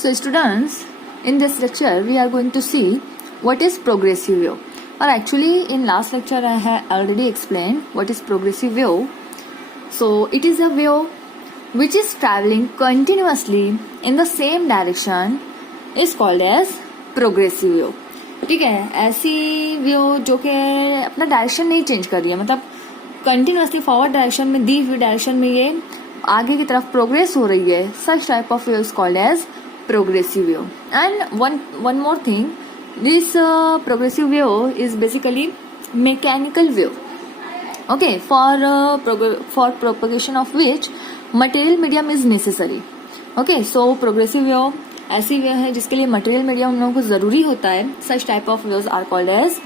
So students, in this lecture we are going to see what is progressive wave. Or actually in last lecture I have already explained what is progressive wave. So it is a wave which is traveling continuously in the same direction is called as progressive wave. ठीक है, ऐसी wave जो कि अपना direction नहीं change कर रही है, मतलब कंटिन्यूसली फॉरवर्ड डायरेक्शन में दी हुई डायरेक्शन में ये आगे की तरफ प्रोग्रेस हो रही है. Such type of wave is called as progressive wave. And one more thing, this progressive wave is basically mechanical wave. Okay, for propagation of which material medium is necessary. Okay, so progressive wave ऐसी wave है जिसके लिए material medium हम लोगों को जरूरी होता है. Such type of waves are called as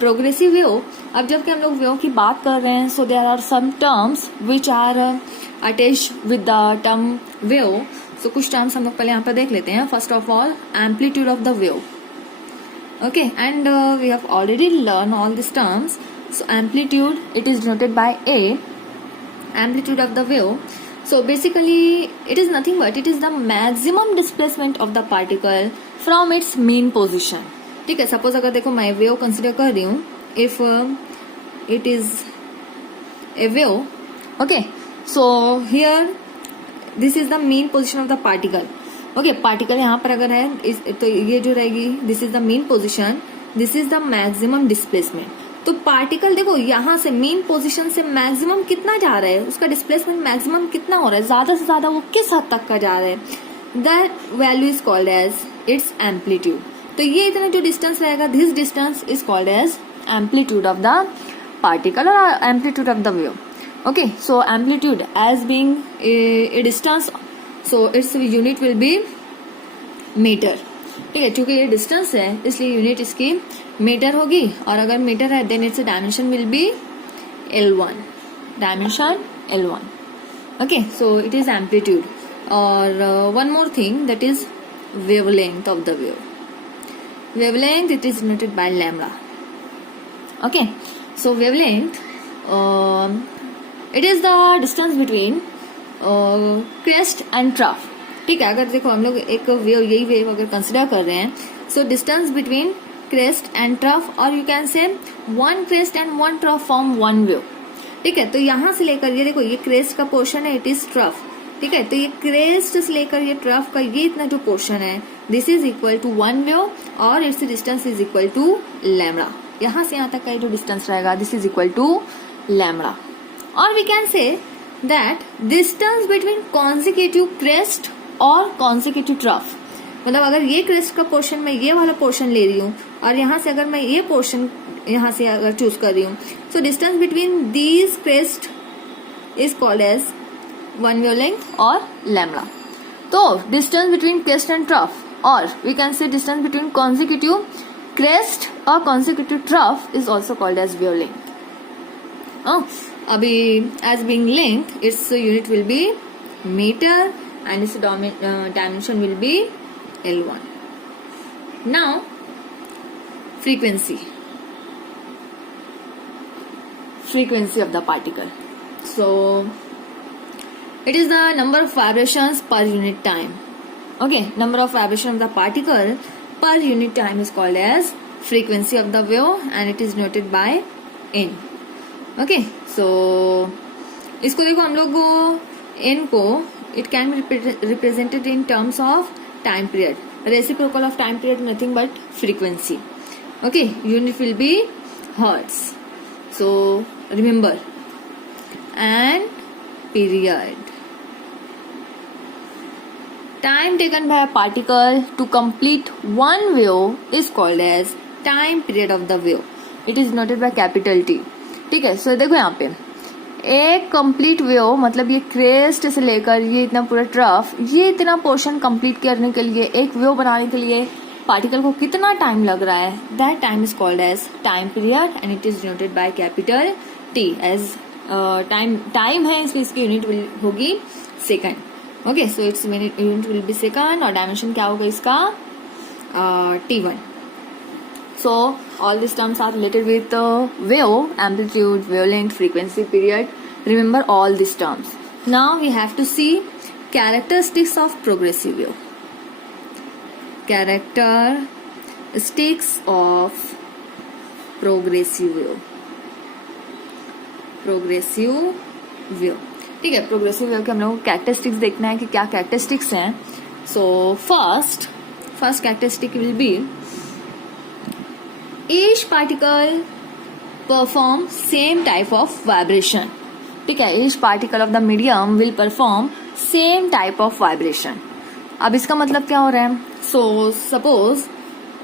progressive wave. अब जबकि हम लोग वेव की बात कर रहे हैं, so there are some terms which are attached with the term wave. So कुछ टर्म्स हम लोग पहले यहाँ पर देख लेते हैं. First of all, amplitude of the wave. Okay, and we have already learn all this terms. So amplitude, it is denoted by A. Amplitude of the wave, so basically it is nothing but it is the maximum displacement of the particle from its mean position. ठीक है, suppose अगर देखो मैं wave consider कर रही हूँ, if it is a wave. Okay, so here this is the mean position of the particle. Okay, particle यहाँ पर अगर है तो ये जो रहेगी, this is the mean position, this is the maximum displacement. तो पार्टिकल देखो यहाँ से मीन पोजीशन से मैक्सिमम कितना जा रहा है, उसका डिस्प्लेसमेंट मैक्सिमम कितना हो रहा है, ज्यादा से ज्यादा वो किस हद तक का जा रहा है, that value is called as its amplitude. तो ये इतना जो डिस्टेंस रहेगा, this distance is called as amplitude of the particle और amplitude of the wave. Okay, so amplitude as being a distance, so its unit will be metre. ठीक है, क्योंकि ये डिस्टेंस है इसलिए यूनिट इसकी मीटर होगी, और अगर मीटर है then its dimension will be L1. Dimension L1. Okay, so it is amplitude. और one more thing, that is wavelength of the wave. Wavelength, it is denoted by lambda. Okay, so wavelength, it is the distance between crest and trough. ठीक है, अगर देखो हम लोग एक wave, यही wave अगर कंसिडर कर रहे हैं, so distance between crest and trough, और you can say one crest and one trough form one wave. ठीक है, तो यहां से लेकर ये देखो, ये क्रेस्ट का पोर्शन है, इट इज ट्रफ. ठीक है, तो ये क्रेस्ट से लेकर ये ट्रफ का ये इतना जो पोर्शन है, this is equal to one wave, और its distance is equal to lambda. यहां से यहां तक का जो डिस्टेंस रहेगा, this is equal to lambda. और we can say that distance between consecutive crest और कॉन्सिक्यूटिव ट्रफ, मतलब अगर ये क्रेस्ट का पोर्शन में ये वाला पोर्शन ले रही हूँ, और यहाँ से अगर मैं ये पोर्शन यहाँ से अगर चूज कर रही हूँ, so distance between these crest is called as one wavelength और लैम्डा. तो distance between crest and trough, और we can say distance between consecutive crest और consecutive trough is also called as wavelength. अभी as being length, its unit will be metre and its dimension will be L1. Now, frequency of the particle. So, it is the number of vibrations per unit time. Okay, number of vibration of the particle per unit time is called as frequency of the wave, and it is noted by N. Okay, so इसको देखो हम लोग N को, it can be represented in terms of time period. Reciprocal of time period nothing but frequency. Okay, unit will be hertz. So remember, and period, time taken by a particle to complete one wave is called as time period of the wave. It is noted by capital T. ठीक है, so देखो यहाँ पे एक complete wave, मतलब ये crest से लेकर ये इतना पूरा ट्रफ, ये इतना पोर्शन कंप्लीट करने के लिए, एक वेव बनाने के लिए पार्टिकल को कितना टाइम लग रहा है, that time is called as time period, and it is denoted by capital T. As time है इसलिए इसकी यूनिट होगी second. Okay, so its unit will be second, और डायमेंशन क्या होगा इसका, T1. So all these terms are related with wave, amplitude, wavelength, frequency, period. Remember all these terms. Now we have to see characteristics of progressive wave. Characteristics of progressive wave. Progressive wave, ठीक है। Progressive wave के हम लोग को characteristics देखना है कि क्या कैरेक्टरिस्टिक्स हैं। So first characteristic will be each particle perform same type of vibration, ठीक है। Each particle of the medium will perform same type of vibration. अब इसका मतलब क्या हो रहा है? सो सपोज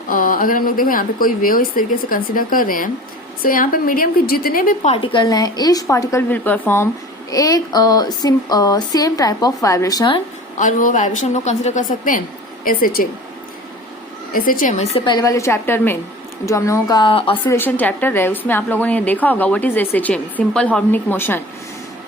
अगर हम लोग देखो यहाँ पे कोई वेव इस तरीके से कंसिडर कर रहे हैं, सो यहाँ पे मीडियम के जितने भी पार्टिकल हैं, ईच पार्टिकल विल परफॉर्म एक सेम टाइप ऑफ वाइब्रेशन, और वो वाइब्रेशन लोग कंसिडर कर सकते हैं SHM। इससे पहले वाले चैप्टर में जो हम लोगों का ऑसिलेशन चैप्टर है, उसमें आप लोगों ने देखा होगा what is SHM, simple harmonic motion.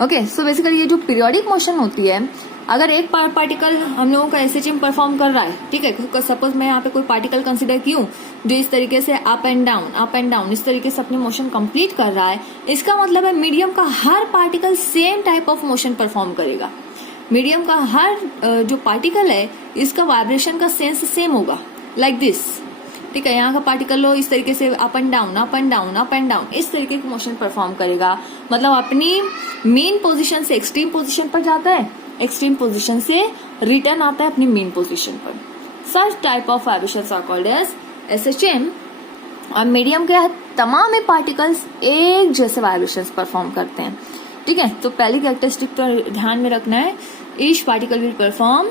Okay, so basically ये जो पीरियोडिक मोशन होती है, अगर एक पार्टिकल हम लोगों का SHM परफॉर्म कर रहा है, ठीक है, सपोज मैं यहाँ पे कोई पार्टिकल कंसिडर की हूँ जो इस तरीके से अप एंड डाउन इस तरीके से अपनी मोशन कंप्लीट कर रहा है, इसका मतलब है मीडियम का हर particle same type of motion perform करेगा। मीडियम का हर जो पार्टिकल है, इसका वाइब्रेशन का सेंस सेम होगा, लाइक दिस, ठीक है। यहाँ का पार्टिकल लो इस तरीके से अप एंड डाउन इस तरीके की मोशन परफॉर्म करेगा, मतलब अपनी मेन पोजीशन से एक्सट्रीम पोजीशन पर जाता है, एक्सट्रीम पोजीशन से रिटर्न आता है अपनी मेन पोजीशन पर। Such type of vibrations are called as SHM। और मीडियम के तमाम पार्टिकल्स एक जैसे वाइब्रेशंस परफॉर्म करते हैं, ठीक है। तो पहली कैरेक्टरिस्टिक पर ध्यान में रखना है, each particle will perform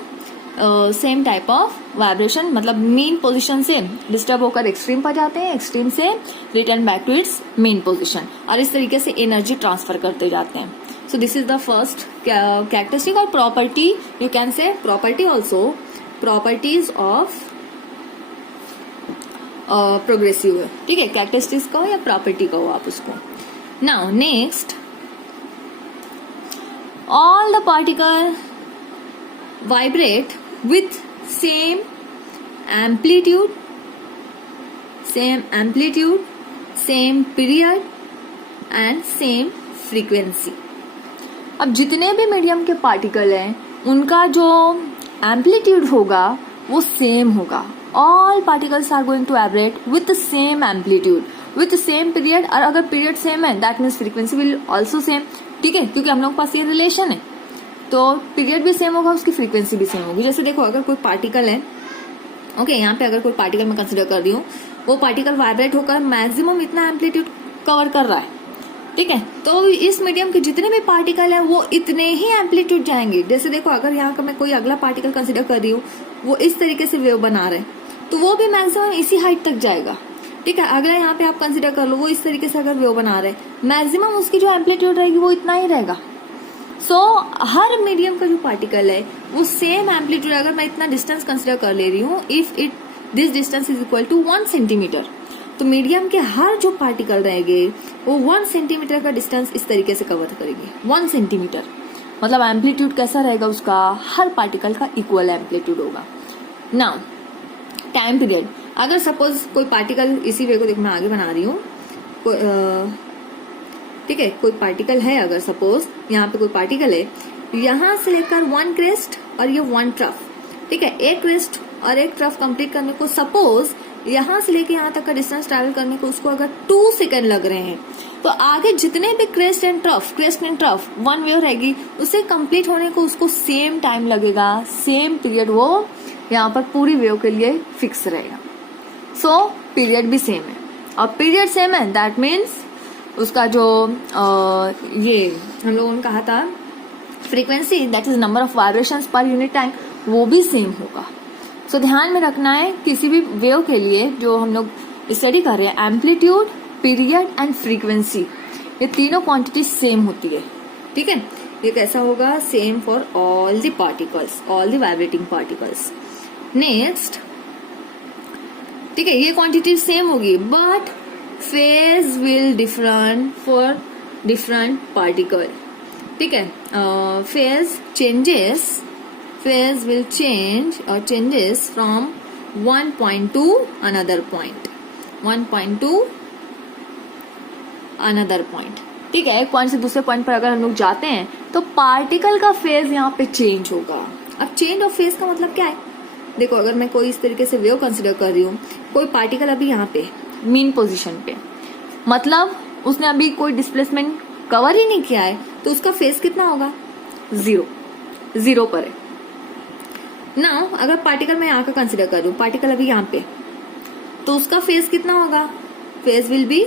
same type of vibration, मतलब मेन पोजीशन से डिस्टर्ब होकर एक्सट्रीम पर जाते हैं, एक्सट्रीम से return back to its mean position, और इस तरीके से एनर्जी ट्रांसफर करते जाते हैं। So this is the first characteristic. और property, you can say property also, properties of progressive, ठीक है। कैरेक्टरिस्टिक्स कहो या प्रॉपर्टी कहो आप उसको। Now next, all the particle vibrate with same amplitude, same period and same frequency। अब जितने भी मीडियम के पार्टिकल हैं, उनका जो एम्पलीट्यूड होगा वो सेम होगा। All particles are going to vibrate with same amplitude, with same period, और अगर पीरियड सेम है that means frequency will also same, ठीक है, क्योंकि हम लोग के पास ये रिलेशन है। तो पीरियड भी सेम होगा, उसकी फ्रीक्वेंसी भी सेम होगी। जैसे देखो, अगर कोई पार्टिकल है, ओके, यहाँ पे अगर कोई पार्टिकल मैं कंसिडर कर रही हूँ, वो पार्टिकल वाइब्रेट होकर मैक्सिमम इतना एम्पलीट्यूड कवर कर रहा है, ठीक है। तो इस मीडियम के जितने भी पार्टिकल है वो इतने ही एम्पलीट्यूड जाएंगे। जैसे देखो, अगर यहाँ का मैं कोई अगला पार्टिकल कंसिडर कर रही हूँ, वो इस तरीके से वेव बना रहे, तो वो भी मैक्सिमम इसी हाइट तक जाएगा, ठीक है। अगला यहाँ पे आप कंसिडर कर लो, वो इस तरीके से अगर वेव बना रहे, मैक्सिमम उसकी जो एम्पलीट्यूड रहेगी वो इतना ही रहेगा। सो हर मीडियम का जो पार्टिकल है वो सेम एम्पलीट्यूड, अगर मैं इतना डिस्टेंस कंसिडर कर ले रही हूँ, if this distance is equal to 1 centimetre, तो मीडियम के हर जो पार्टिकल रहेंगे वो 1 सेंटीमीटर का डिस्टेंस इस तरीके से कवर करेंगे। 1 सेंटीमीटर मतलब एम्पलीट्यूड कैसा रहेगा उसका, हर पार्टिकल का इक्वल एम्पलीट्यूड होगा। नाउ टाइम पीरियड, अगर सपोज कोई पार्टिकल, इसी वे को देखो मैं आगे बना रही हूँ, ठीक है, कोई पार्टिकल है, अगर सपोज यहाँ पे कोई पार्टिकल है, यहाँ से लेकर 1 क्रेस्ट और ये 1 ट्रफ, ठीक है, एक क्रेस्ट और एक ट्रफ कंप्लीट करने को, सपोज यहाँ से लेके यहाँ तक का डिस्टेंस ट्रैवल करने को उसको अगर 2 सेकेंड लग रहे हैं, तो आगे जितने भी क्रेस्ट एंड ट्रफ 1 वेव रहेगी, उसे कंप्लीट होने को उसको सेम टाइम लगेगा, सेम पीरियड वो यहाँ पर पूरी वेव के लिए फिक्स रहेगा। सो पीरियड भी सेम है, और पीरियड सेम है दैट मीन्स उसका जो ये हम लोगों ने कहा था frequency, that is number of vibrations per unit time, वो भी सेम होगा। सो ध्यान में रखना है, किसी भी वेव के लिए जो हम लोग स्टडी कर रहे हैं, एम्पलीट्यूड, पीरियड एंड फ्रीक्वेंसी, ये तीनों क्वांटिटी सेम होती है, ठीक है। ये कैसा होगा, same for all the particles, all the vibrating particles. Next, ठीक है, ये क्वांटिटी सेम होगी, but phase will different for different particle, ठीक है। फेज विल चेंज और changes from 1 point to another point, 1 point to another point, ठीक है। एक पॉइंट से दूसरे पॉइंट पर अगर हम लोग जाते हैं तो पार्टिकल का फेज यहाँ पे चेंज होगा। अब चेंज ऑफ फेज का मतलब क्या है, देखो अगर मैं कोई इस तरीके से वेव कंसिडर कर रही हूँ, कोई पार्टिकल अभी यहाँ पे मीन पोजीशन पे, मतलब उसने अभी कोई डिस्प्लेसमेंट कवर ही नहीं किया है, तो उसका फेज कितना होगा? 0 पर है ना। अगर पार्टिकल मैं यहाँ का कंसिडर कर रही हूँ, पार्टिकल अभी यहाँ पे, तो उसका फेज कितना होगा? फेज विल बी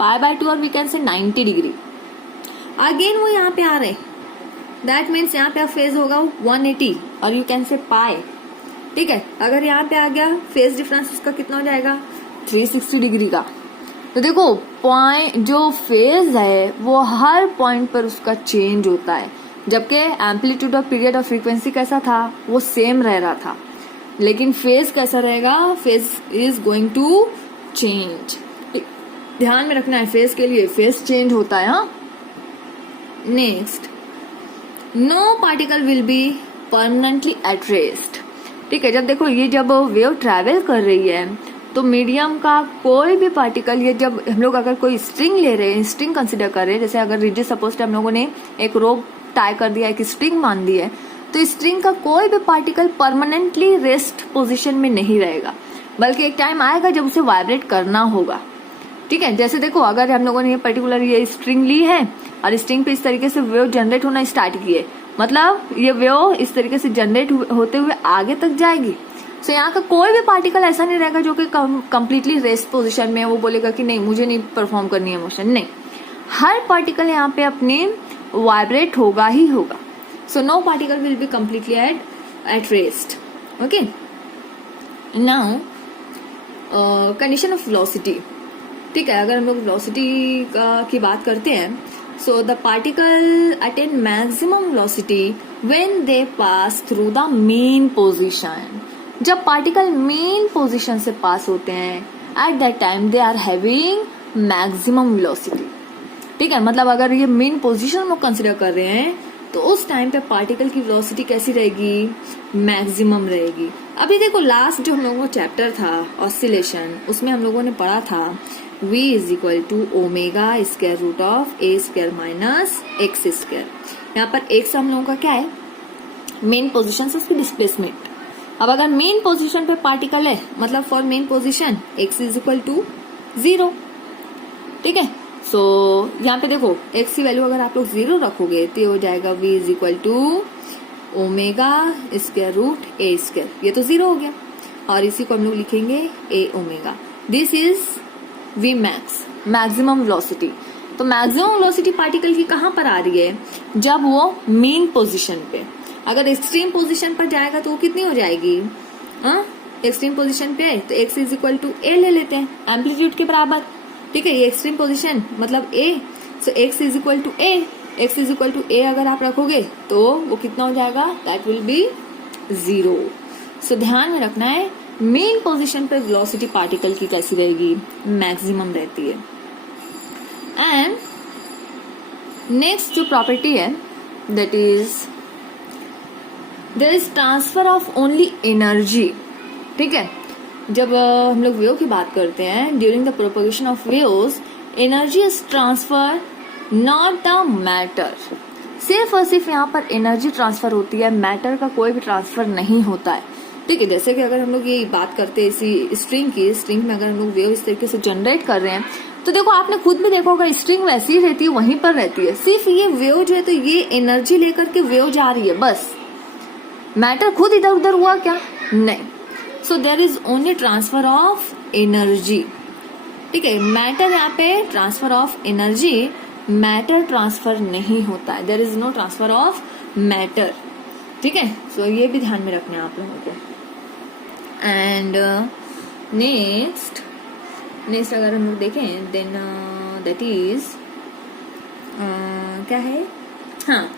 π/2 और वी कैन से 90 डिग्री। अगेन वो यहाँ पे आ रहे, दैट मीन्स यहाँ पे फेज होगा 180 और यू कैन से पाई। ठीक है, अगर यहाँ पे आ गया फेज डिफरेंस उसका कितना हो जाएगा? 360 डिग्री का। तो देखो पॉइंट जो फेज है वो हर पॉइंट पर उसका चेंज होता है, जबकि एम्पलीट्यूड और पीरियड और फ्रीक्वेंसी कैसा था? वो सेम रह रहा था, लेकिन फेज कैसा रहेगा? Phase is going to change. ध्यान में रखना है, फेज के लिए फेज चेंज होता है। हाँ, next, no particle will be permanently at rest. ठीक है, जब देखो ये जब वेव ट्रैवल कर रही है तो मीडियम का कोई भी पार्टिकल, ये जब हम लोग अगर कोई स्ट्रिंग ले रहे हैं, स्ट्रिंग कंसिडर कर रहे हैं, जैसे अगर रिजिड सपोज हम लोगों ने एक रोप टाई कर दिया, एक स्ट्रिंग मान दी है, तो स्ट्रिंग का कोई भी पार्टिकल परमानेंटली रेस्ट पोजीशन में नहीं रहेगा, बल्कि एक टाइम आएगा जब उसे वाइब्रेट करना होगा। ठीक है, जैसे देखो अगर हम लोगों ने ये पर्टिकुलर ये स्ट्रिंग ली है और स्ट्रिंग पे इस तरीके से वेव जनरेट होना स्टार्ट किए, मतलब ये वेव इस तरीके से जनरेट होते हुए आगे तक जाएगी। सो यहाँ का कोई भी पार्टिकल ऐसा नहीं रहेगा जो कि कंप्लीटली रेस्ट पोजीशन में, वो बोलेगा कि नहीं मुझे नहीं परफॉर्म करनी है मोशन, नहीं, हर पार्टिकल यहाँ पे अपने वाइब्रेट होगा ही होगा। So no particle will be completely at rest. Okay, now condition of velocity. ठीक है, अगर हम लोग वेलोसिटी की बात करते हैं, so the particle attain maximum velocity when they pass through the mean position. जब पार्टिकल मेन पोजीशन से पास होते हैं, at that time they are having maximum velocity. ठीक है, मतलब अगर ये मेन पोजीशन हम लोग कंसिडर कर रहे हैं तो उस टाइम पे पार्टिकल की वेलोसिटी कैसी रहेगी? मैक्सिमम रहेगी। अभी देखो लास्ट जो हम लोगों का चैप्टर था ऑसिलेशन, उसमें हम लोगों ने पढ़ा था v is equal to omega square root of a square minus x square. यहाँ पर x हम लोगों का क्या है? मेन पोजीशन से उसकी डिस्प्लेसमेंट। अब अगर मेन पोजीशन पे पार्टिकल है, मतलब for mean position x is equal to 0। ठीक है, सो यहाँ पे देखो x की वैल्यू अगर आप लोग 0 रखोगे तो ये हो जाएगा v is equal to omega square root a square, ये तो 0 हो गया, और इसी को हम लोग लिखेंगे a omega. This is v max, maximum velocity. तो मैक्सिमम वेलोसिटी पार्टिकल की कहाँ पर आ रही है? जब वो मेन पोजीशन पे। अगर एक्सट्रीम पोजीशन पर जाएगा तो वो कितनी हो जाएगी? एक्सट्रीम पोजीशन पे तो x is equal to a ले लेते हैं, एम्पलीट्यूड के बराबर। ठीक है, ये एक्सट्रीम पोजीशन मतलब a, so x is equal to a, x is equal to a अगर आप रखोगे तो वो कितना हो जाएगा? That will be 0। सो ध्यान में रखना है, मेन पोजीशन पे वेलोसिटी पार्टिकल की कैसी रहेगी? मैक्सिमम रहती है। एंड नेक्स्ट जो प्रॉपर्टी है that is there is transfer of only energy. ठीक है, जब हम लोग वेव की बात करते हैं, during the propagation of waves energy is transfer not the matter. सिर्फ और सिर्फ यहाँ पर एनर्जी ट्रांसफर होती है, मैटर का कोई भी ट्रांसफर नहीं होता है। ठीक है, जैसे कि अगर हम लोग ये बात करते हैं इसी स्ट्रिंग की, स्ट्रिंग में अगर हम लोग वेव इस तरीके से जनरेट कर रहे हैं तो देखो आपने खुद भी देखा होगा स्ट्रिंग वैसी ही रहती है, वहीं पर रहती है, सिर्फ ये वेव जो है तो ये एनर्जी लेकर के वेव जा रही है, बस मैटर खुद इधर उधर हुआ क्या? नहीं। So there is only transfer of energy. ठीक है, मैटर यहाँ पे transfer of energy, matter transfer नहीं होता है, there is no transfer of matter. ठीक है, सो ये भी ध्यान में रखना है आप लोगों को। एंड नेक्स्ट अगर हम लोग देखें देन दैट इज क्या है? हाँ,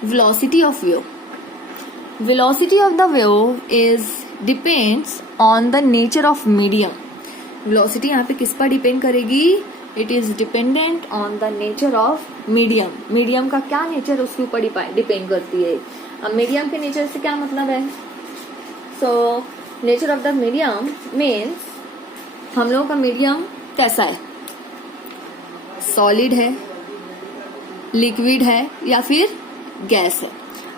velocity of wave. Velocity of the wave is depends on the nature of medium. Velocity यहाँ पे किस पर डिपेंड करेगी? It is dependent on the nature of medium. Medium का क्या नेचर उसके ऊपर डिपेंड करती है। अब मीडियम के नेचर से क्या मतलब है? So nature of the medium means हम लोगों का मीडियम कैसा है? सॉलिड है, लिक्विड है या फिर गैस है।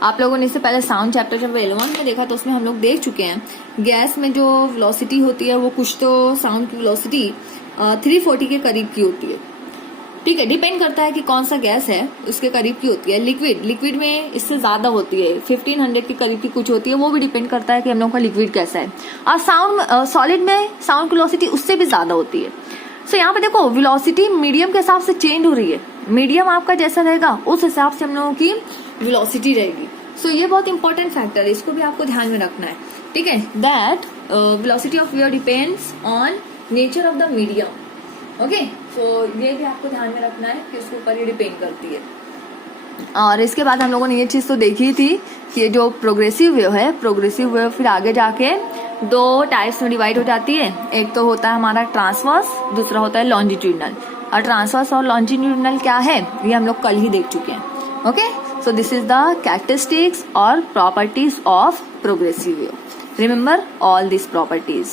आप लोगों ने इससे पहले साउंड चैप्टर जब L1 में देखा तो उसमें हम लोग देख चुके हैं गैस में जो वेलोसिटी होती है वो कुछ तो साउंड की वेलोसिटी 340 के करीब की होती है, ठीक है। डिपेंड करता है कि कौन सा गैस है उसके करीब की होती है। लिक्विड में इससे ज्यादा होती है, 1500 के करीब की कुछ होती है, वो भी डिपेंड करता है कि हम लोग का लिक्विड कैसा है। और साउंड सॉलिड में साउंड की वेलोसिटी उससे भी ज्यादा होती है। सो यहाँ पे देखो वेलोसिटी मीडियम के हिसाब से चेंज हो रही है, मीडियम आपका जैसा रहेगा उस हिसाब से हम लोगों की वेलोसिटी रहेगी। सो ये बहुत इंपॉर्टेंट फैक्टर है, इसको भी आपको ध्यान में रखना है, ठीक है। That velocity of wave depends on nature of the medium, okay. सो ये भी आपको ध्यान में रखना है कि उसके ऊपर ये डिपेंड करती है। और इसके बाद हम लोगों ने ये चीज तो देखी थी कि जो प्रोग्रेसिव वेव है, प्रोग्रेसिव वेव फिर आगे जाके दो टाइप्स में डिवाइड हो जाती है। एक तो होता है हमारा ट्रांसवर्स, दूसरा होता है लॉन्जिट्यूडनल। और ट्रांसवर्स और लॉन्जिट्यूडनल क्या है ये हम लोग कल ही देख चुके हैं, okay. So this is the characteristics और properties of progressive wave. Remember all this properties.